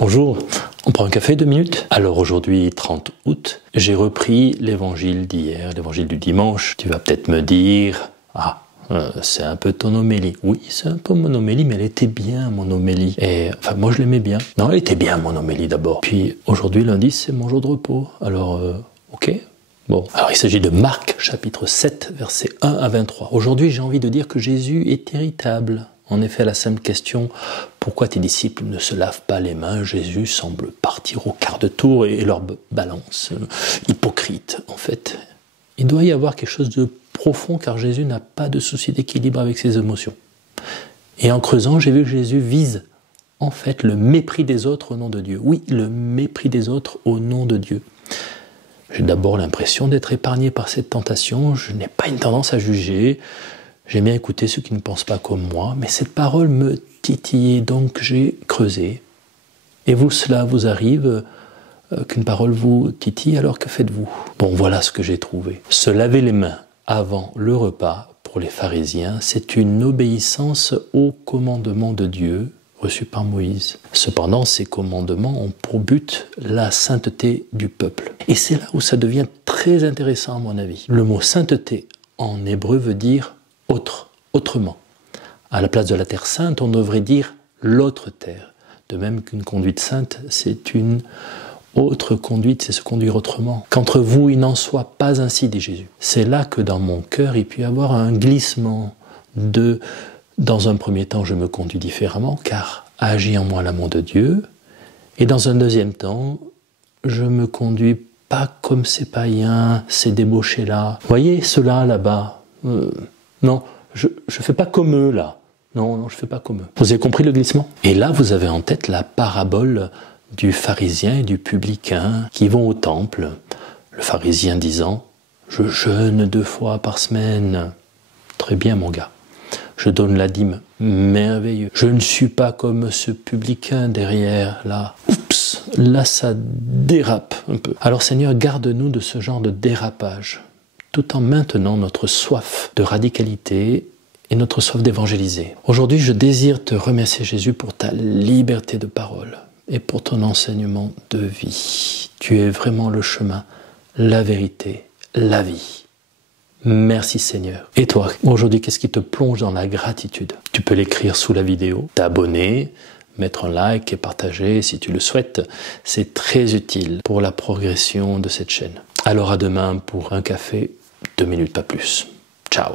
Bonjour, on prend un café 2 minutes? Alors aujourd'hui, 30 août, j'ai repris l'évangile d'hier, l'évangile du dimanche. Tu vas peut-être me dire, c'est un peu ton homélie. Oui, c'est un peu mon homélie, mais elle était bien, mon homélie. Moi, je l'aimais bien. Non, elle était bien, mon homélie, d'abord. Puis, aujourd'hui, lundi, c'est mon jour de repos. Alors, ok. Bon. Alors, il s'agit de Marc, chapitre 7, versets 1 à 23. Aujourd'hui, j'ai envie de dire que Jésus est irritable. En effet, à la simple question « Pourquoi tes disciples ne se lavent pas les mains ?» Jésus semble partir au quart de tour et leur balance. Hypocrite, en fait. Il doit y avoir quelque chose de profond car Jésus n'a pas de souci d'équilibre avec ses émotions. Et en creusant, j'ai vu que Jésus vise en fait le mépris des autres au nom de Dieu. Oui, le mépris des autres au nom de Dieu. J'ai d'abord l'impression d'être épargné par cette tentation. Je n'ai pas une tendance à juger. J'aime bien écouter ceux qui ne pensent pas comme moi, mais cette parole me titillait, donc j'ai creusé. Et vous, cela vous arrive qu'une parole vous titille, alors que faites-vous? Bon, voilà ce que j'ai trouvé. Se laver les mains avant le repas, pour les pharisiens, c'est une obéissance aux commandements de Dieu reçus par Moïse. Cependant, ces commandements ont pour but la sainteté du peuple. Et c'est là où ça devient très intéressant à mon avis. Le mot sainteté en hébreu veut dire autrement. À la place de la terre sainte, on devrait dire l'autre terre. De même qu'une conduite sainte, c'est une autre conduite, c'est se conduire autrement. Qu'entre vous, il n'en soit pas ainsi, dit Jésus. C'est là que dans mon cœur, il peut y avoir un glissement de « dans un premier temps, je me conduis différemment, car agit en moi l'amour de Dieu, et dans un deuxième temps, je me conduis pas comme ces païens, ces débauchés-là. Voyez ceux-là, là-bas non, je fais pas comme eux, là. Non, je fais pas comme eux. Vous avez compris le glissement? Et là, vous avez en tête la parabole du pharisien et du publicain qui vont au temple. Le pharisien disant « Je jeûne 2 fois par semaine. » Très bien, mon gars. Je donne la dîme. Merveilleux. Je ne suis pas comme ce publicain derrière, là. Oups, là, ça dérape un peu. Alors, Seigneur, garde-nous de ce genre de dérapage, tout en maintenant notre soif de radicalité et notre soif d'évangéliser. Aujourd'hui, je désire te remercier, Jésus, pour ta liberté de parole et pour ton enseignement de vie. Tu es vraiment le chemin, la vérité, la vie. Merci, Seigneur. Et toi, aujourd'hui, qu'est-ce qui te plonge dans la gratitude? Tu peux l'écrire sous la vidéo, t'abonner, mettre un like et partager si tu le souhaites. C'est très utile pour la progression de cette chaîne. Alors à demain pour un café, 2 minutes, pas plus. Ciao.